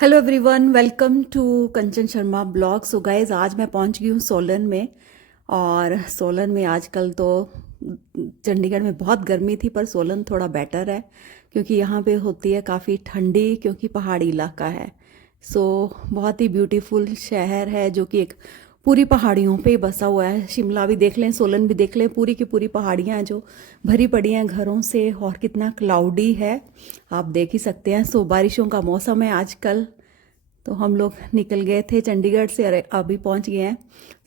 Hello everyone, welcome to Kanchan Sharma blog. So guys, आज मैं पहुंच गई हूँ सोलन में। और सोलन में आजकल तो चंडीगढ़ में बहुत गर्मी थी, पर सोलन थोड़ा बेटर है क्योंकि यहाँ पे होती है काफ़ी ठंडी, क्योंकि पहाड़ी इलाका है। सो बहुत ही ब्यूटीफुल शहर है जो कि एक पूरी पहाड़ियों पे ही बसा हुआ है। शिमला भी देख लें, सोलन भी देख लें, पूरी की पूरी पहाड़ियाँ हैं जो भरी पड़ी हैं घरों से। और कितना क्लाउडी है आप देख ही सकते हैं। सो बारिशों का मौसम है आजकल। तो हम लोग निकल गए थे चंडीगढ़ से, अरे अभी पहुंच गए हैं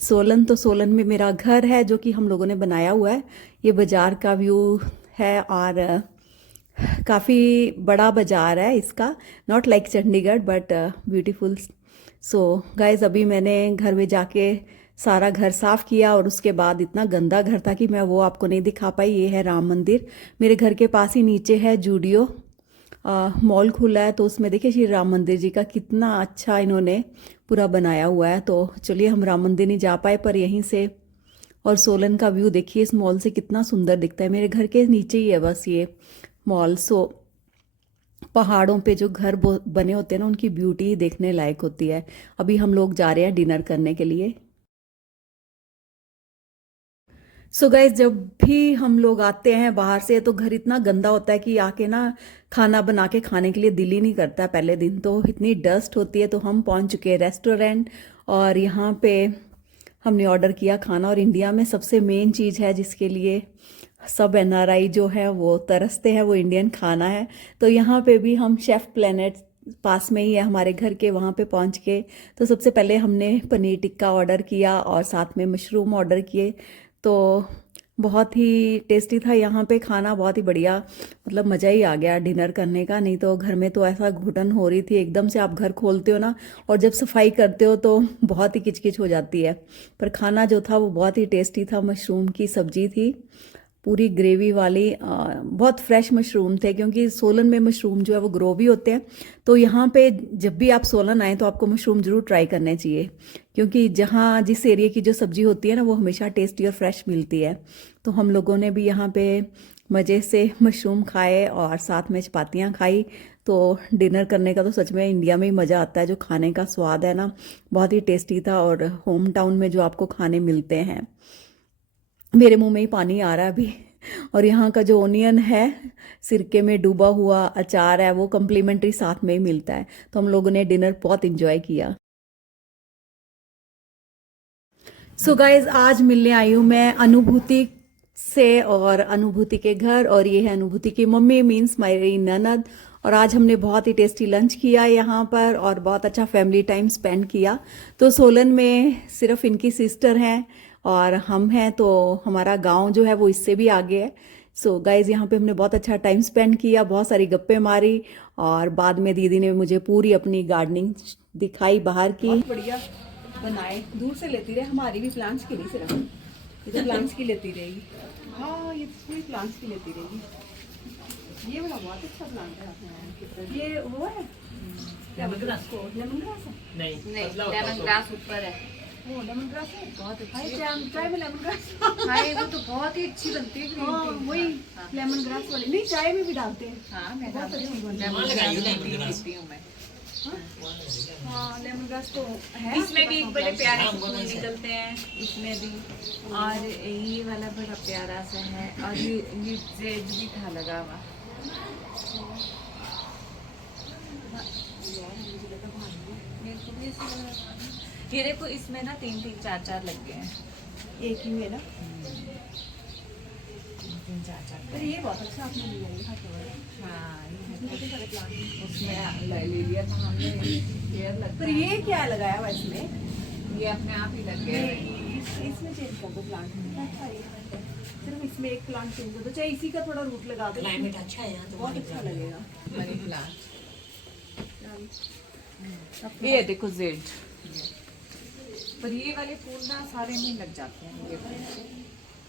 सोलन। तो सोलन में मेरा घर है जो कि हम लोगों ने बनाया हुआ है। ये बाजार का व्यू है और काफ़ी बड़ा बाजार है इसका। Not like Chandigarh but beautiful. So guys, अभी मैंने घर में जाके सारा घर साफ किया और उसके बाद इतना गंदा घर था कि मैं वो आपको नहीं दिखा पाई। ये है राम मंदिर, मेरे घर के पास ही नीचे है जूडियो मॉल खुला है। तो उसमें देखिए श्री राम मंदिर जी का कितना अच्छा इन्होंने पूरा बनाया हुआ है। तो चलिए, हम राम मंदिर नहीं जा पाए पर यहीं से। और सोलन का व्यू देखिए, इस मॉल से कितना सुंदर दिखता है। मेरे घर के नीचे ही है बस ये मॉल। सो पहाड़ों पे जो घर बने होते हैं ना, उनकी ब्यूटी देखने लायक होती है। अभी हम लोग जा रहे हैं डिनर करने के लिए। सो गाइज, जब भी हम लोग आते हैं बाहर से तो घर इतना गंदा होता है कि आके ना खाना बना के खाने के लिए दिल ही नहीं करता। पहले दिन तो इतनी डस्ट होती है। तो हम पहुंच चुके हैं रेस्टोरेंट और यहाँ पे हमने ऑर्डर किया खाना। और इंडिया में सबसे मेन चीज़ है जिसके लिए सब एनआरआई जो है वो तरसते हैं, वो इंडियन खाना है। तो यहाँ पे भी हम शेफ प्लेनेट पास में ही है हमारे घर के, वहाँ पे पहुँच के तो सबसे पहले हमने पनीर टिक्का ऑर्डर किया और साथ में मशरूम ऑर्डर किए। तो बहुत ही टेस्टी था यहाँ पे खाना, बहुत ही बढ़िया। मतलब मज़ा ही आ गया डिनर करने का। नहीं तो घर में तो ऐसा घुटन हो रही थी, एकदम से आप घर खोलते हो ना और जब सफाई करते हो तो बहुत ही किचकिच हो जाती है। पर खाना जो था वो बहुत ही टेस्टी था। मशरूम की सब्जी थी, पूरी ग्रेवी वाली। बहुत फ्रेश मशरूम थे क्योंकि सोलन में मशरूम जो है वो ग्रो भी होते हैं। तो यहाँ पे जब भी आप सोलन आए तो आपको मशरूम ज़रूर ट्राई करने चाहिए, क्योंकि जहाँ जिस एरिया की जो सब्जी होती है ना वो हमेशा टेस्टी और फ्रेश मिलती है। तो हम लोगों ने भी यहाँ पे मज़े से मशरूम खाए और साथ में चपातियाँ खाई। तो डिनर करने का तो सच में इंडिया में ही मज़ा आता है। जो खाने का स्वाद है ना, बहुत ही टेस्टी था। और होम टाउन में जो आपको खाने मिलते हैं, मेरे मुंह में ही पानी आ रहा है अभी। और यहाँ का जो ओनियन है, सिरके में डूबा हुआ अचार है, वो कम्प्लीमेंट्री साथ में ही मिलता है। तो हम लोगों ने डिनर बहुत इंजॉय किया। सो गाइज, आज मिलने आई हूँ मैं अनुभूति से और अनुभूति के घर। और ये है अनुभूति की मम्मी, मीन्स माई ननद। और आज हमने बहुत ही टेस्टी लंच किया यहाँ पर और बहुत अच्छा फैमिली टाइम स्पेंड किया। तो सोलन में सिर्फ इनकी सिस्टर हैं और हम हैं, तो हमारा गांव जो है वो इससे भी आगे है। सो गाइज, यहाँ पे हमने बहुत अच्छा टाइम स्पेंड किया, बहुत सारी गप्पे मारी। और बाद में दीदी ने मुझे पूरी अपनी गार्डनिंग दिखाई बाहर की। बहुत बढ़िया बनाए, दूर से लेती रहे, हमारी भी प्लांट्स की नहीं सिर्फ, ये तो प्लांट्स की लेती रहेगी। हाँ, ये पूरी प्लांट्स की लेती रहेगी। ये वाला बहुत अच्छा प्लांट है। ये वो है लेमन ग्रास को, लेमन ग्रास है? नहीं नहीं, लेमन ग्रास ऊपर है। वो लेमन ग्रास है, बहुत अच्छी है। चाय में लेमन ग्रास हाय, वो तो बहुत ही अच्छी बनती है ग्रीन टी। वही लेमन ग्रास वाली, नहीं चाय में भी डालते हैं। हाँ, मैं बहुत अच्छी लेमन ग्रास पीती हूँ मैं। हाँ, लेमन ग्रास तो है। इसमें भी एक बड़े प्यारे से फूल निकलते हैं, इसमें भी। और ये वाला बड़ा प्यारा सा है। और ये जेड भी था लगा हुआ। ये देखो, इसमें ना 3-3 4-4 लग गए हैं, एक ही में ना 3-4। पर ये बहुत अच्छा आपने लिया है। हाँ, उसमें ले लिया था हमने। पर ये क्या लगाया हुआ इसमें? ये अपने आप ही लग गया। इसमें चेंज कर दो प्लांट, सिर्फ इसमें एक प्लांट चेंज कर दो, चाहे इसी का थोड़ा रूट लगा दो। क्लाइमेट अच्छा है यहाँ तो बहुत अच्छा लगेगा मनी प्लांट। ये देखो जेड, पर ये वाले फूल ना सारे में लग जाते हैं, ये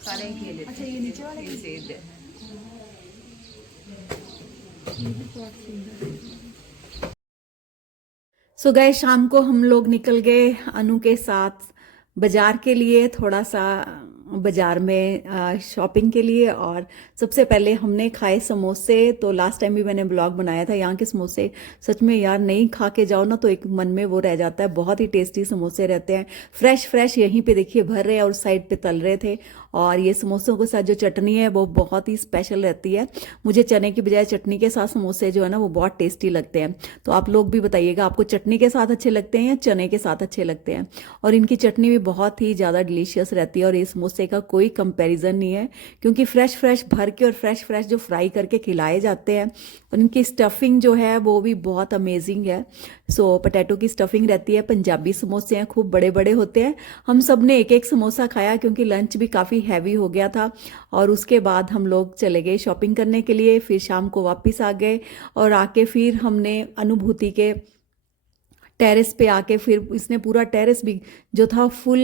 सारे ही लेते। अच्छा, ये नीचे वाले जेड है। सो गए, शाम को हम लोग निकल गए अनु के साथ बाजार के लिए। थोड़ा सा बाज़ार में शॉपिंग के लिए। और सबसे पहले हमने खाए समोसे। तो लास्ट टाइम भी मैंने ब्लॉग बनाया था, यहाँ के समोसे सच में यार नहीं खा के जाओ ना तो एक मन में वो रह जाता है। बहुत ही टेस्टी समोसे रहते हैं, फ्रेश फ्रेश यहीं पे देखिए भर रहे और साइड पे तल रहे थे। और ये समोसों के साथ जो चटनी है वो बहुत ही स्पेशल रहती है। मुझे चने की बजाय चटनी के साथ समोसे जो है ना वो बहुत टेस्टी लगते हैं। तो आप लोग भी बताइएगा आपको चटनी के साथ अच्छे लगते हैं या चने के साथ अच्छे लगते हैं। और इनकी चटनी भी बहुत ही ज़्यादा डिलीशियस रहती है और इस समोसे का कोई कंपैरिजन नहीं है, क्योंकि फ्रेश फ्रेश भर के और फ्रेश फ्रेश जो फ्राई करके खिलाए जाते हैं। और इनकी स्टफिंग जो है वो भी बहुत अमेजिंग है। सो पोटैटो की स्टफिंग रहती है। पंजाबी समोसे हैं, खूब बड़े बड़े होते हैं। हम सब ने एक एक समोसा खाया क्योंकि लंच भी काफ़ी हैवी हो गया था। और उसके बाद हम लोग चले गए शॉपिंग करने के लिए, फिर शाम को वापस आ गए। और आके फिर हमने अनुभूति के टेरेस पे आके फिर इसने पूरा टेरेस भी जो था फुल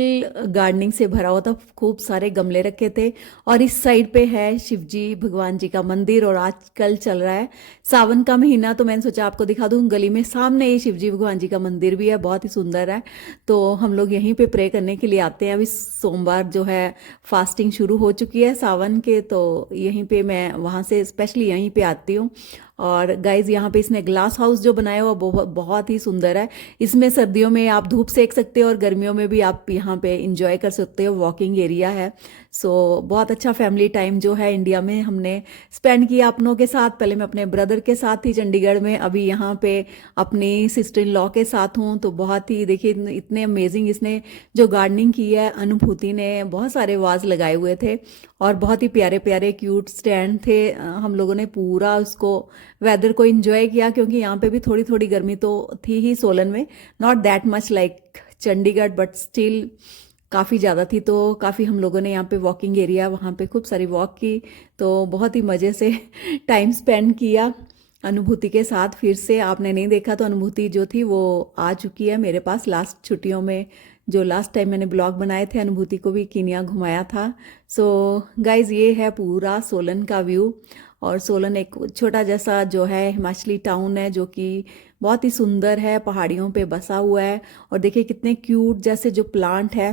गार्डनिंग से भरा हुआ था, खूब सारे गमले रखे थे। और इस साइड पे है शिव जी भगवान जी का मंदिर। और आजकल चल रहा है सावन का महीना, तो मैंने सोचा आपको दिखा दूं। गली में सामने ही शिव जी भगवान जी का मंदिर भी है, बहुत ही सुंदर है। तो हम लोग यहीं पे प्रे करने के लिए आते हैं। अभी सोमवार जो है फास्टिंग शुरू हो चुकी है सावन के, तो यहीं पे मैं वहाँ से स्पेशली यहीं पे आती हूँ। और गाइज यहाँ पे इसने ग्लास हाउस जो बनाया हुआ बहुत बहुत ही सुंदर है। इसमें सर्दियों में आप धूप सेक सकते हो और गर्मियों में भी आप यहाँ पे इंजॉय कर सकते हो, वॉकिंग एरिया है। सो बहुत अच्छा फैमिली टाइम जो है इंडिया में हमने स्पेंड किया अपनों के साथ। पहले मैं अपने ब्रदर के साथ थी चंडीगढ़ में, अभी यहाँ पे अपनी सिस्टर इन लॉ के साथ हूँ। तो बहुत ही देखिए इतने अमेजिंग इसने जो गार्डनिंग की है। अनुभूति ने बहुत सारे वाज लगाए हुए थे और बहुत ही प्यारे प्यारे क्यूट स्टैंड थे। हम लोगों ने पूरा उसको वेदर को एंजॉय किया, क्योंकि यहाँ पे भी थोड़ी थोड़ी गर्मी तो थी ही सोलन में, not that much like Chandigarh but still काफ़ी ज़्यादा थी। तो काफ़ी हम लोगों ने यहाँ पे वॉकिंग एरिया वहाँ पे खूब सारी वॉक की। तो बहुत ही मज़े से टाइम स्पेंड किया अनुभूति के साथ। फिर से आपने नहीं देखा तो अनुभूति जो थी वो आ चुकी है मेरे पास लास्ट छुट्टियों में। जो लास्ट टाइम मैंने ब्लॉग बनाए थे अनुभूति को भी किनिया घुमाया था। सो गाइज ये है पूरा सोलन का व्यू। और सोलन एक छोटा जैसा जो है हिमाचली टाउन है जो कि बहुत ही सुंदर है, पहाड़ियों पे बसा हुआ है। और देखिए कितने क्यूट जैसे जो प्लांट है,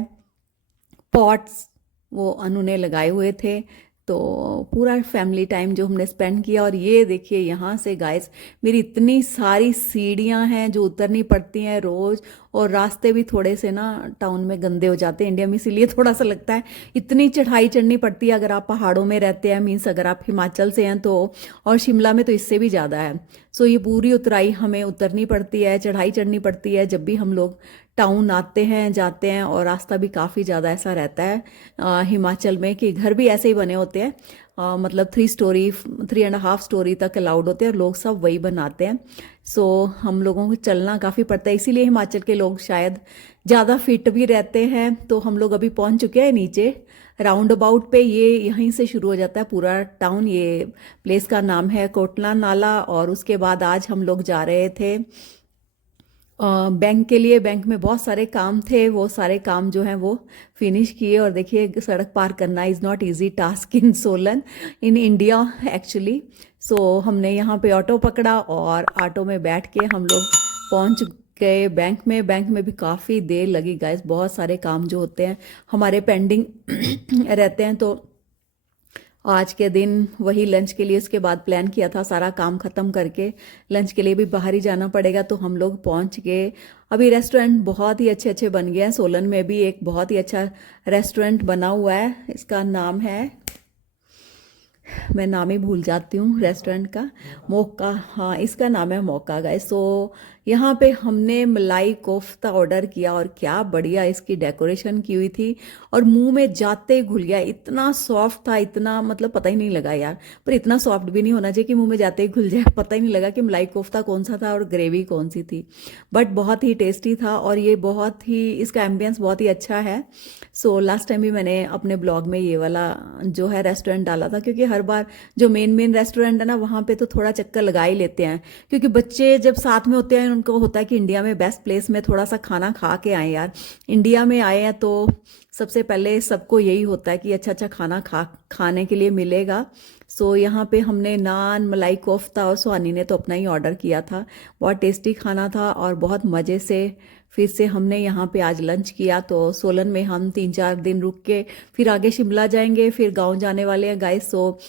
पॉट्स वो अनु ने लगाए हुए थे। तो पूरा फैमिली टाइम जो हमने स्पेंड किया। और ये देखिए यहाँ से गाइस मेरी इतनी सारी सीढ़ियाँ हैं जो उतरनी पड़ती हैं रोज़। और रास्ते भी थोड़े से ना टाउन में गंदे हो जाते हैं इंडिया में, इसीलिए थोड़ा सा लगता है इतनी चढ़ाई चढ़नी पड़ती है अगर आप पहाड़ों में रहते हैं, मीन्स अगर आप हिमाचल से हैं तो। और शिमला में तो इससे भी ज़्यादा है। सो ये पूरी उतराई हमें उतरनी पड़ती है, चढ़ाई चढ़नी पड़ती है जब भी हम लोग टाउन आते हैं जाते हैं। और रास्ता भी काफ़ी ज़्यादा ऐसा रहता है हिमाचल में कि घर भी ऐसे ही बने होते हैं। मतलब 3 स्टोरी 3.5 स्टोरी तक अलाउड होते हैं और लोग सब वही बनाते हैं। सो हम लोगों को चलना काफ़ी पड़ता है, इसीलिए हिमाचल के लोग शायद ज़्यादा फिट भी रहते हैं। तो हम लोग अभी पहुंच चुके हैं नीचे राउंड अबाउट पे। ये यहीं से शुरू हो जाता है पूरा टाउन। ये प्लेस का नाम है कोटला नाला। और उसके बाद आज हम लोग जा रहे थे बैंक के लिए। बैंक में बहुत सारे काम थे, वो सारे काम जो हैं वो फिनिश किए। और देखिए सड़क पार करना is not easy task in Solan, in India actually. So हमने यहाँ पे ऑटो पकड़ा और ऑटो में बैठ के हम लोग पहुँच गए बैंक में। बैंक में भी काफ़ी देर लगी गाइस, बहुत सारे काम जो होते हैं हमारे पेंडिंग रहते हैं। तो आज के दिन वही लंच के लिए उसके बाद प्लान किया था, सारा काम ख़त्म करके लंच के लिए भी बाहर ही जाना पड़ेगा। तो हम लोग पहुंच गए। अभी रेस्टोरेंट बहुत ही अच्छे अच्छे बन गए हैं। सोलन में भी एक बहुत ही अच्छा रेस्टोरेंट बना हुआ है, इसका नाम है, मैं नाम ही भूल जाती हूँ रेस्टोरेंट का, मौका, हाँ इसका नाम है मौका गाइस। सो यहाँ पे हमने मलाई कोफ्ता ऑर्डर किया और क्या बढ़िया इसकी डेकोरेशन की हुई थी। और मुंह में जाते ही घुल गया, इतना सॉफ्ट था, इतना मतलब पता ही नहीं लगा यार। पर इतना सॉफ्ट भी नहीं होना चाहिए कि मुंह में जाते ही घुल जाए। पता ही नहीं लगा कि मलाई कोफ्ता कौन सा था और ग्रेवी कौन सी थी। बट बहुत ही टेस्टी था। और ये बहुत ही, इसका एम्बियंस बहुत ही अच्छा है। सो लास्ट टाइम भी मैंने अपने ब्लॉग में ये वाला जो है रेस्टोरेंट डाला था, क्योंकि हर बार जो मेन मेन रेस्टोरेंट है ना वहाँ पे तो थोड़ा चक्कर लगा ही लेते हैं। क्योंकि बच्चे जब साथ में होते हैं उनको होता है कि इंडिया में बेस्ट प्लेस में थोड़ा सा खाना खा के आए यार। इंडिया में आए हैं तो सबसे पहले सबको यही होता है कि अच्छा अच्छा खाना खाने के लिए मिलेगा। सो यहाँ पे हमने नान, मलाई कोफ्ता, और सुहानी ने तो अपना ही ऑर्डर किया था। बहुत टेस्टी खाना था और बहुत मज़े से फिर से हमने यहाँ पे आज लंच किया। तो सोलन में हम 3-4 दिन रुक के फिर आगे शिमला जाएंगे, फिर गांव जाने वाले हैं गाइस। सो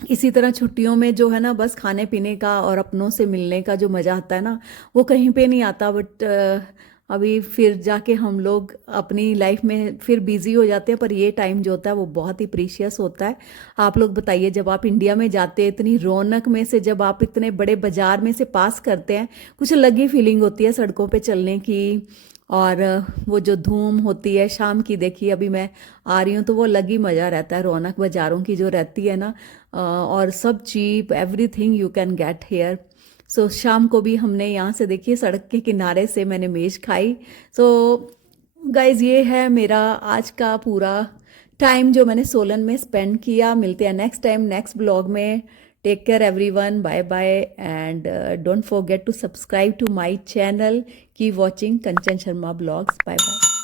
इसी तरह छुट्टियों में जो है ना, बस खाने पीने का और अपनों से मिलने का जो मज़ा आता है ना, वो कहीं पे नहीं आता। बट अभी फिर जाके हम लोग अपनी लाइफ में फिर बिजी हो जाते हैं, पर ये टाइम जो होता है वो बहुत ही प्रीशियस होता है। आप लोग बताइए, जब आप इंडिया में जाते हैं, इतनी रौनक में से जब आप इतने बड़े बाजार में से पास करते हैं, कुछ अलग ही फीलिंग होती है सड़कों पे चलने की। और वो जो धूम होती है शाम की, देखिए अभी मैं आ रही हूँ तो वो अलग ही मज़ा रहता है, रौनक बाज़ारों की जो रहती है ना। और सब cheap, everything you can get here. So शाम को भी हमने यहाँ से, देखिए सड़क के किनारे से मैंने मेज खाई। सो गाइज, ये है मेरा आज का पूरा टाइम जो मैंने सोलन में स्पेंड किया। मिलते हैं नेक्स्ट टाइम नेक्स्ट ब्लॉग में। Take care everyone, bye bye, and don't forget to subscribe to my channel. Keep watching Kanchan Sharma blogs. Bye bye.